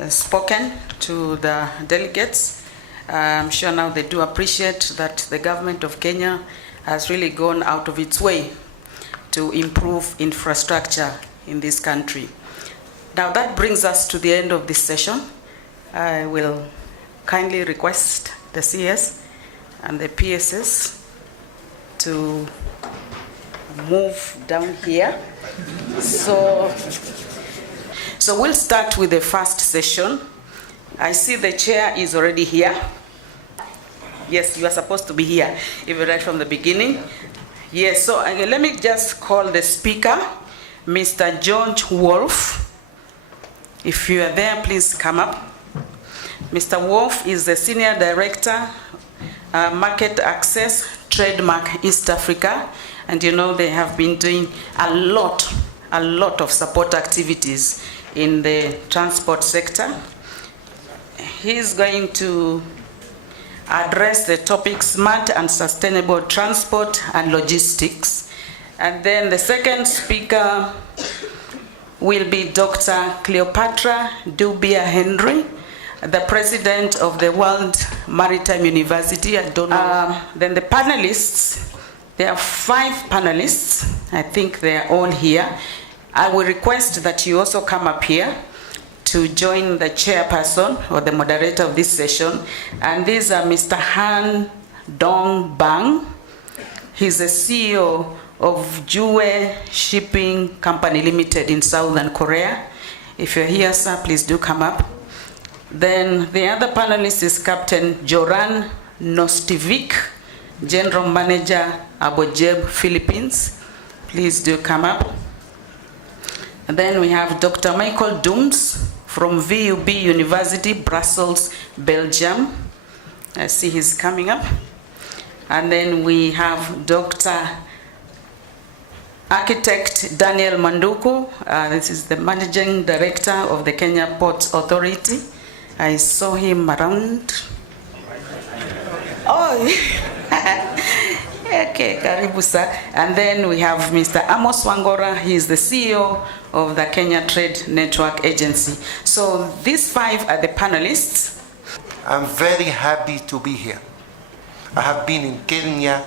spoken to the delegates. I'm sure now they do appreciate that the government of Kenya has really gone out of its way to improve infrastructure in this country. Now that brings us to the end of this session. I will kindly request the CS and the PSS to move down here. So we'll start with the first session. I see the chair is already here. Yes, you are supposed to be here, even right from the beginning. Yes, so let me just call the speaker, Mr. George Wolf. If you are there, please come up. Mr. Wolf is the Senior Director, Market Access, Trademark East Africa. And you know they have been doing a lot of support activities in the transport sector. He's going to address the topic smart and sustainable transport and logistics. And then the second speaker will be Dr. Cleopatra Dubia Henry, the president of the World Maritime University. I don't know. Then the panelists, there are 5 panelists. I think they are all here. I will request that you also come up here to join the chairperson or the moderator of this session. And these are Mr. Han Dong Bang. He's the CEO of Jue Shipping Company Limited in Southern Korea. If you're here, sir, please do come up. Then the other panelist is Captain Joran Nostivic, General Manager, Abojeb, Philippines. Please do come up. And then we have Dr. Michael Dooms from VUB University, Brussels, Belgium. I see he's coming up. And then we have Dr. Architect Daniel Manduku. This is the Managing Director of the Kenya Ports Authority. I saw him around. Oh, okay, karibu sir. And then we have Mr. Amos Wangora. He is the CEO of the Kenya Trade Network Agency. So these 5 are the panelists. I'm very happy to be here. I have been in Kenya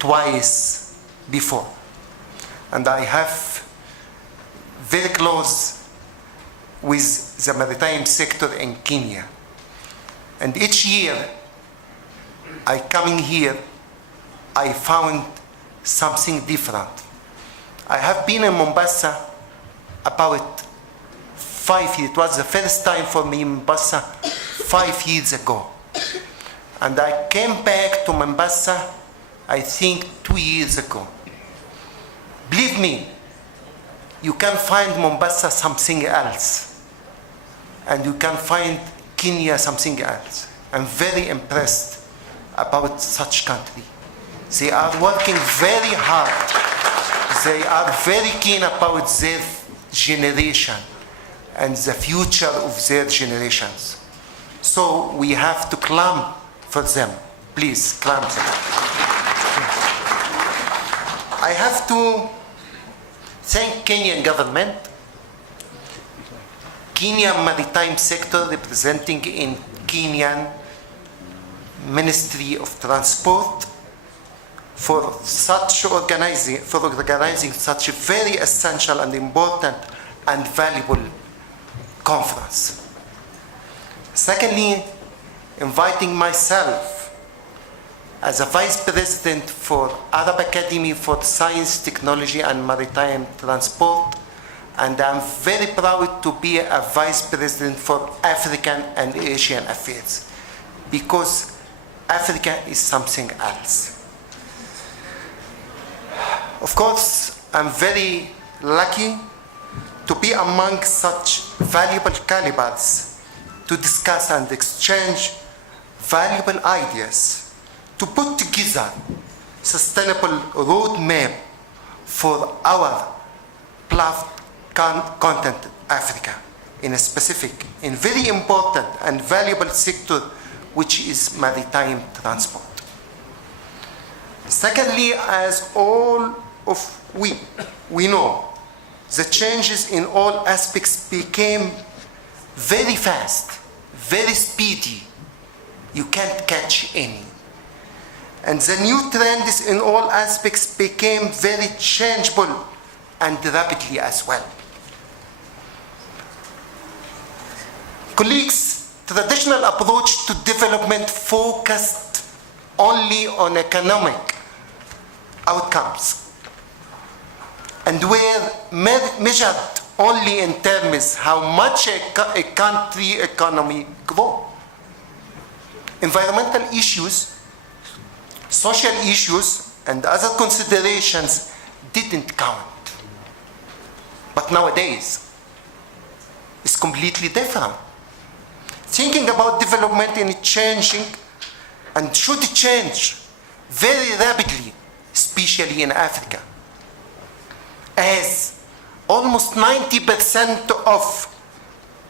twice before, and I have very close with the maritime sector in Kenya. And each year I coming here, I found something different. I have been in Mombasa about 5 years. It was the first time for me in Mombasa 5 years ago. And I came back to Mombasa, I think 2 years ago. Believe me, you can find Mombasa something else. And you can find Kenya something else. I'm very impressed about such country. They are working very hard. They are very keen about their generation and the future of their generations. So we have to clap for them. Please, clap them. I have to thank Kenyan government, Kenya Maritime sector representing in Kenyan Ministry of Transport for organizing such a very essential and important and valuable conference. Secondly, inviting myself as a Vice President for Arab Academy for Science, Technology and Maritime Transport, and I'm very proud to be a Vice President for African and Asian Affairs, because Africa is something else. Of course, I'm very lucky to be among such valuable calibers to discuss and exchange valuable ideas to put together sustainable roadmap for our beloved continent Africa, in a specific and very important and valuable sector, which is maritime transport. Secondly, as all of we know, the changes in all aspects became very fast, very speedy. You can't catch any. And the new trends in all aspects became very changeable and rapidly as well. Colleagues, traditional approach to development focused only on economic outcomes and were measured only in terms how much a country economy grow. Environmental issues, social issues, and other considerations didn't count. But nowadays, it's completely different. Thinking about development is changing and should change very rapidly, especially in Africa, as almost 90% of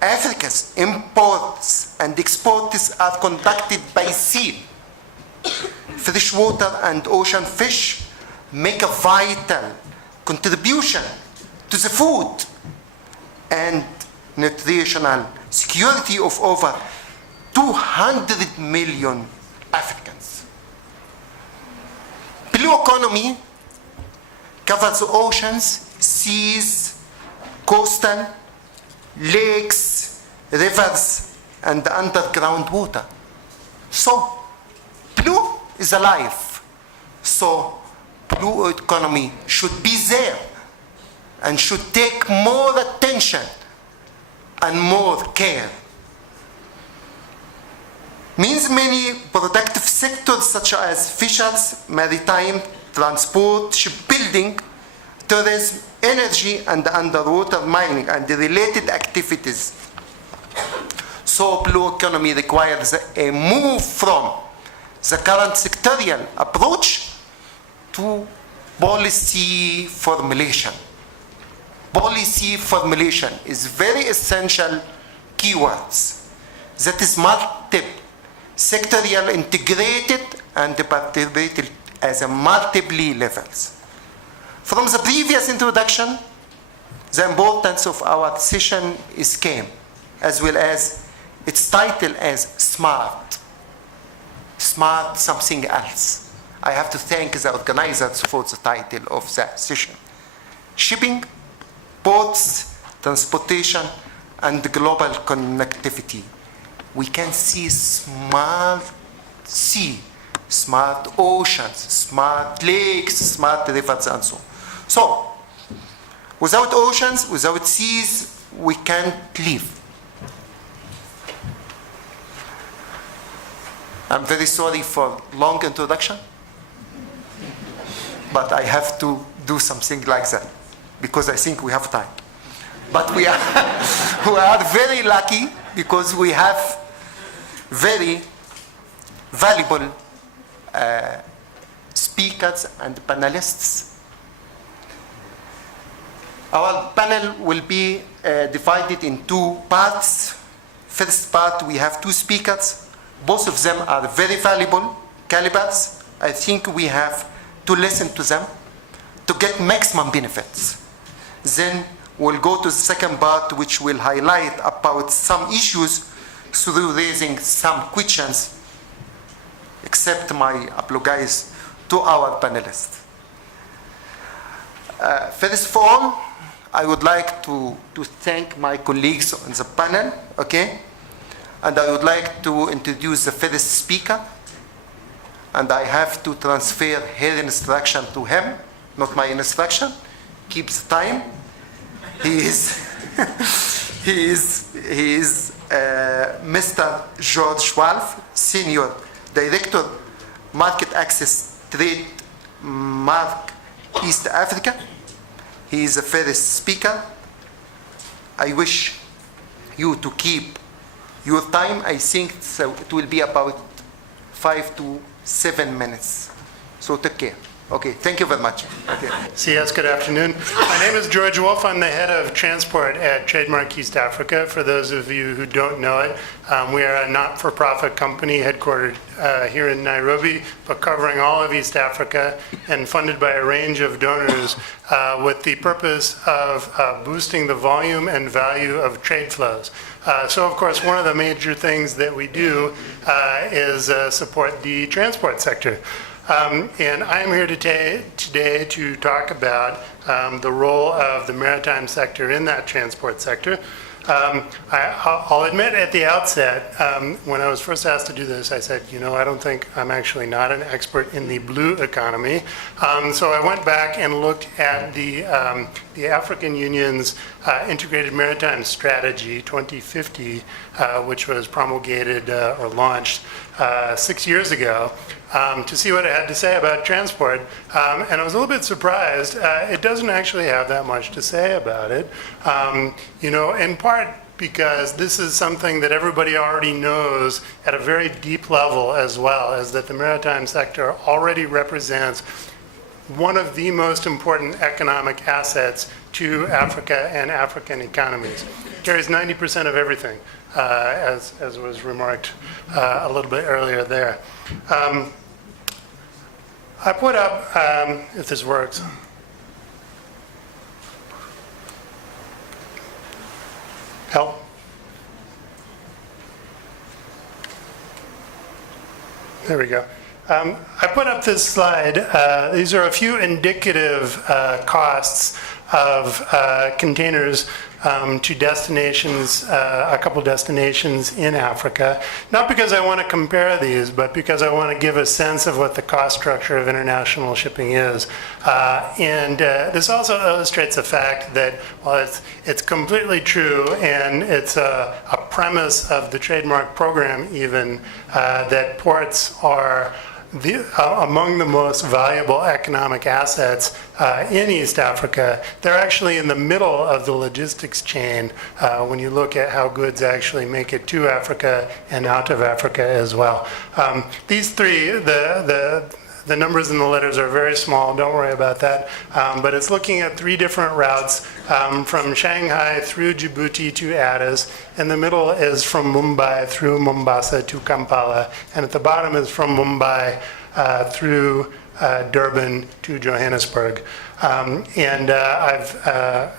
Africa's imports and exports are conducted by sea. Freshwater and ocean fish make a vital contribution to the food and nutritional security of over 200 million Africans. Blue economy covers oceans, seas, coastal, lakes, rivers, and underground water. So, blue is alive. So, blue economy should be there and should take more attention and more care. Means many productive sectors such as fisheries, maritime, transport, shipbuilding, tourism, energy, and underwater mining and the related activities. So blue economy requires a move from the current sectorial approach to policy formulation. Policy formulation is very essential keywords. That is multi-sectorial integrated and participated as a multiple levels. From the previous introduction, the importance of our session is came, as well as its title as SMART. SMART something else. I have to thank the organizers for the title of the session. Shipping, ports, transportation, and global connectivity. We can see smart sea, smart oceans, smart lakes, smart rivers, and so on. So, without oceans, without seas, we can't live. I'm very sorry for long introduction, but I have to do something like that because I think we have time. But we are, we are very lucky because we have very valuable speakers and panelists. Our panel will be divided in two parts. First part, we have two speakers. Both of them are very valuable calibers. I think we have to listen to them to get maximum benefits. Then we'll go to the second part, which will highlight about some issues through raising some questions, except my apologies to our panelists. First of all, I would like to thank my colleagues on the panel, okay? And I would like to introduce the first speaker. And I have to transfer her instruction to him, not my instruction. Keep the time. He is Mr. George Wolf, Senior Director, Market Access Trade, Mark East Africa. He is the first speaker. I wish you to keep your time. I think so it will be about 5 to 7 minutes. So take care. Okay, thank you very much. Okay. Yes, good afternoon. My name is George Wolf. I'm the head of transport at Trademark East Africa. For those of you who don't know it, we are a not-for-profit company headquartered here in Nairobi, but covering all of East Africa and funded by a range of donors with the purpose of boosting the volume and value of trade flows. So, of course, one of the major things that we do is support the transport sector. And I'm here today to talk about the role of the maritime sector in that transport sector. I'll admit at the outset, when I was first asked to do this, I said, I don't think I'm actually not an expert in the blue economy. So I went back and looked at the African Union's Integrated Maritime Strategy 2050, which was promulgated or launched 6 years ago, to see what it had to say about transport. And I was a little bit surprised. It doesn't actually have that much to say about it, in part because this is something that everybody already knows at a very deep level, as well as that the maritime sector already represents one of the most important economic assets to Africa and African economies. It carries 90% of everything, as was remarked a little bit earlier there. I put up, if this works, help? There we go. I put up this slide. These are a few indicative costs of containers to destinations, a couple destinations in Africa. Not because I want to compare these, but because I want to give a sense of what the cost structure of international shipping is. And this also illustrates the fact that, while it's completely true, and it's a premise of the trademark program even, that ports are among the most valuable economic assets in East Africa. They're actually in the middle of the logistics chain when you look at how goods actually make it to Africa and out of Africa as well. These three, the numbers and the letters are very small, don't worry about that, but it's looking at 3 different routes from Shanghai through Djibouti to Addis. In the middle is from Mumbai through Mombasa to Kampala, and at the bottom is from Mumbai through Durban to Johannesburg. And I've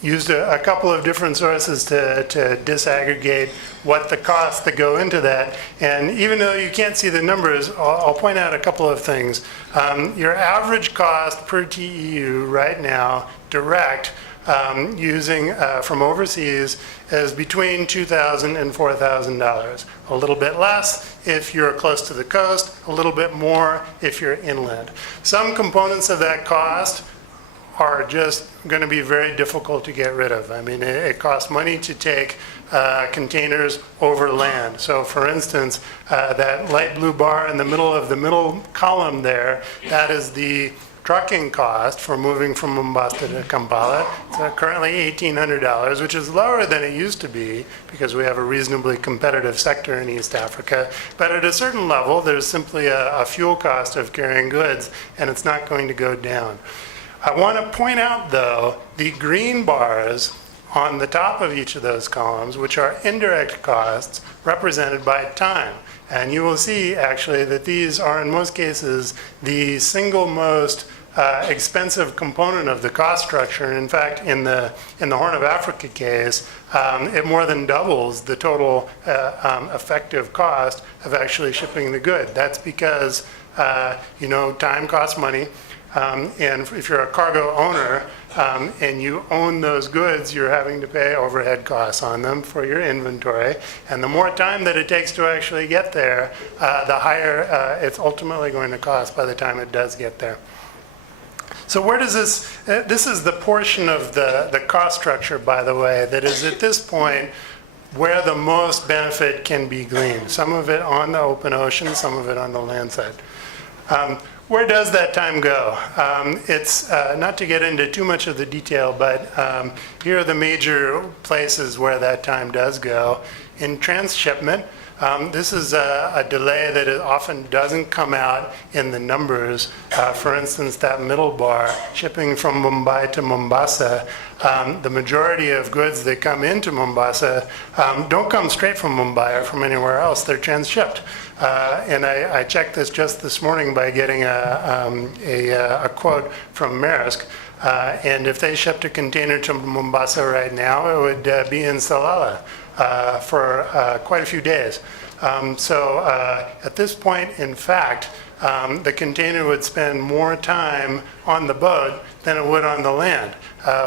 used a couple of different sources to disaggregate what the costs that go into that. And even though you can't see the numbers, I'll point out a couple of things. Your average cost per TEU right now, direct, using from overseas, is between $2,000 and $4,000. A little bit less if you're close to the coast, a little bit more if you're inland. Some components of that cost are just going to be very difficult to get rid of. I mean, it costs money to take containers over land. So for instance, that light blue bar in the middle of the middle column there, that is the trucking cost for moving from Mombasa to Kampala. It's currently $1,800, which is lower than it used to be because we have a reasonably competitive sector in East Africa. But at a certain level, there's simply a fuel cost of carrying goods, and it's not going to go down. I want to point out, though, the green bars on the top of each of those columns, which are indirect costs represented by time. And you will see, actually, that these are, in most cases, the single most expensive component of the cost structure. And in fact, in the Horn of Africa case, it more than doubles the total effective cost of actually shipping the good. That's because, time costs money. And if you're a cargo owner and you own those goods, you're having to pay overhead costs on them for your inventory. And the more time that it takes to actually get there, the higher it's ultimately going to cost by the time it does get there. So where does this is the portion of the cost structure, by the way, that is at this point where the most benefit can be gleaned. Some of it on the open ocean, some of it on the land side. Where does that time go? It's not to get into too much of the detail, but here are the major places where that time does go. In transshipment, this is a delay that often doesn't come out in the numbers. For instance, that middle bar, shipping from Mumbai to Mombasa, the majority of goods that come into Mombasa don't come straight from Mumbai or from anywhere else. They're transshipped. And I checked this just this morning by getting a quote from Maersk. And if they shipped a container to Mombasa right now, it would be in Salalah for quite a few days. So at this point, in fact, the container would spend more time on the boat than it would on the land,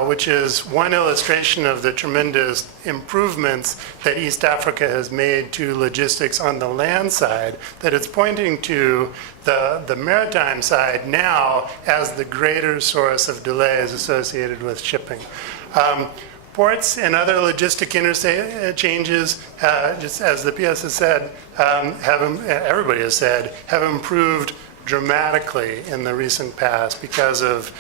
which is one illustration of the tremendous improvements that East Africa has made to logistics on the land side, that it's pointing to the maritime side now as the greater source of delays associated with shipping. Ports and other logistic interchanges, just as the PS has said, everybody has said, have improved dramatically in the recent past because of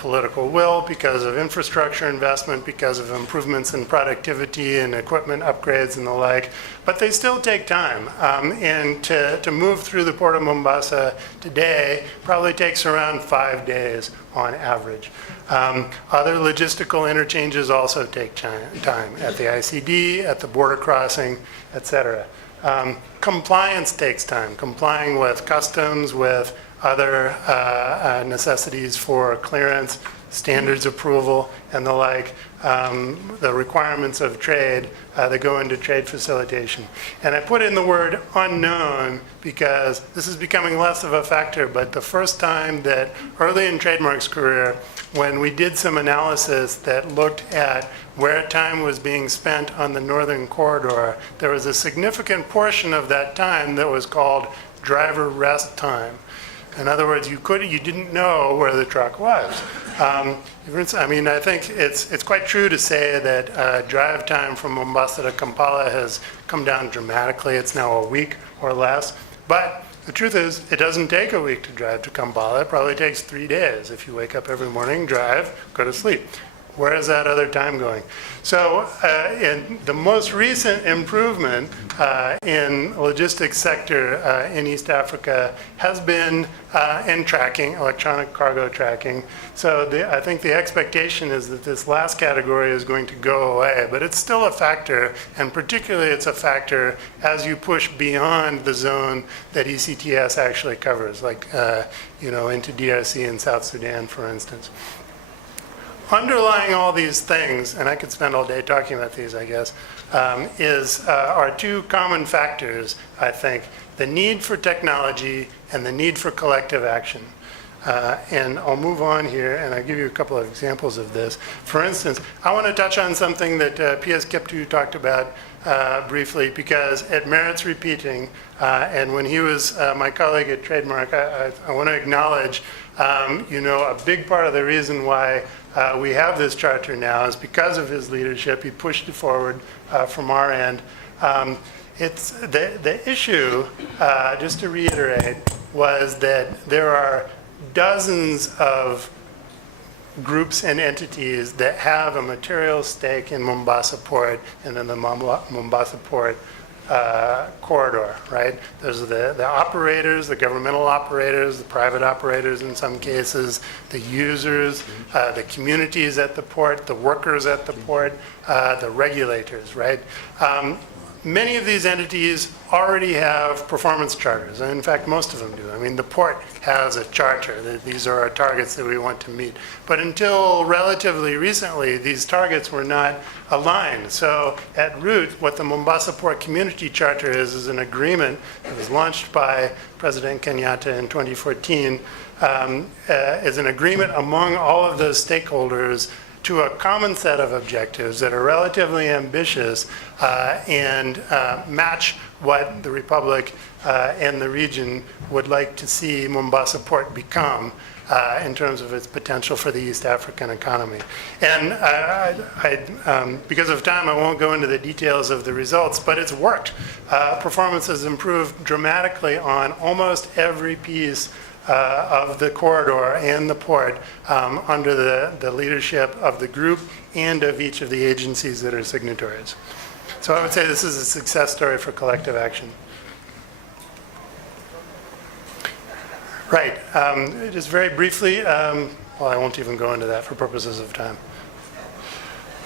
political will, because of infrastructure investment, because of improvements in productivity and equipment upgrades and the like. But they still take time. And to move through the port of Mombasa today probably takes around 5 days on average. Other logistical interchanges also take time at the ICD, at the border crossing, et cetera. Compliance takes time. Complying with customs, with other necessities for clearance, standards approval, and the like, the requirements of trade that go into trade facilitation. And I put in the word unknown because this is becoming less of a factor, but the first time that early in Trademark's career, when we did some analysis that looked at where time was being spent on the northern corridor, there was a significant portion of that time that was called driver rest time. In other words, you didn't know where the truck was. I mean, I think it's quite true to say that drive time from Mombasa to Kampala has come down dramatically. It's now a week or less. But the truth is, it doesn't take a week to drive to Kampala. It probably takes 3 days. If you wake up every morning, drive, go to sleep. Where is that other time going? So in the most recent improvement in logistics sector in East Africa has been in tracking, electronic cargo tracking. So I think the expectation is that this last category is going to go away, but it's still a factor, and particularly it's a factor as you push beyond the zone that ECTS actually covers, like into DRC and South Sudan, for instance. Underlying all these things, and I could spend all day talking about these, I guess, are two common factors, I think: the need for technology and the need for collective action. And I'll move on here, and I'll give you a couple of examples of this. For instance, I want to touch on something that P.S. Kiptu talked about briefly, because it merits repeating. And when he was my colleague at Trademark, I want to acknowledge, a big part of the reason why we have this charter now is because of his leadership. He pushed it forward from our end. It's the issue, just to reiterate, was that there are dozens of groups and entities that have a material stake in Mombasa Port and in the Mombasa Port corridor, right? There's the operators, the governmental operators, the private operators in some cases, the users, the communities at the port, the workers at the port, the regulators, right? Many of these entities already have performance charters, and in fact, most of them do. I mean, the port has a charter that these are our targets that we want to meet. But until relatively recently, these targets were not aligned. So at root, what the Mombasa Port Community Charter is an agreement that was launched by President Kenyatta in 2014, is an agreement among all of those stakeholders to a common set of objectives that are relatively ambitious and match what the Republic and the region would like to see Mombasa Port become in terms of its potential for the East African economy. And because of time, I won't go into the details of the results, but it's worked. Performance has improved dramatically on almost every piece of the corridor and the port under the leadership of the group and of each of the agencies that are signatories. So I would say this is a success story for collective action. Right, just very briefly, well, I won't even go into that for purposes of time.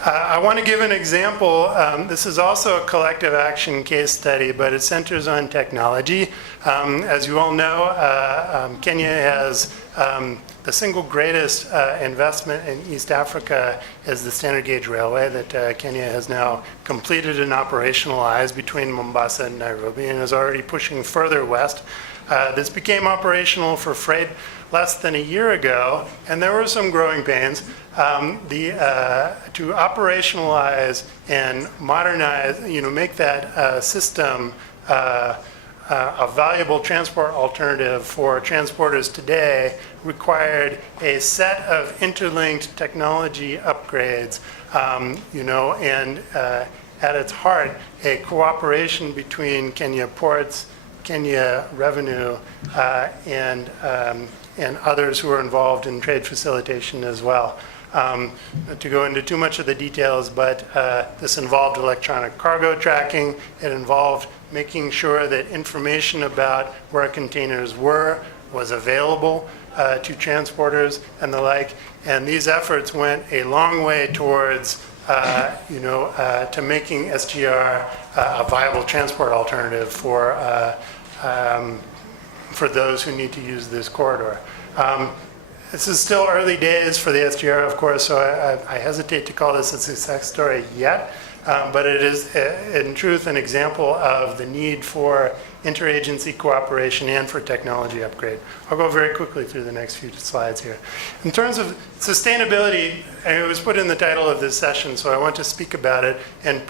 I want to give an example. This is also a collective action case study, but it centers on technology. As you all know, Kenya has the single greatest investment in East Africa is the standard gauge railway that Kenya has now completed and operationalized between Mombasa and Nairobi and is already pushing further west. This became operational for freight less than a year ago, and there were some growing pains. To operationalize and modernize, make that system a valuable transport alternative for transporters today required a set of interlinked technology upgrades, and at its heart, a cooperation between Kenya Ports, Kenya Revenue, and others who are involved in trade facilitation as well. To go into too much of the details, but this involved electronic cargo tracking. It involved making sure that information about where containers was available to transporters and the like. And these efforts went a long way towards to making SGR a viable transport alternative for those who need to use this corridor. This is still early days for the SGR, of course, so I hesitate to call this a success story yet, but it is, in truth, an example of the need for interagency cooperation and for technology upgrade. I'll go very quickly through the next few slides here. In terms of sustainability, it was put in the title of this session, so I want to speak about it, and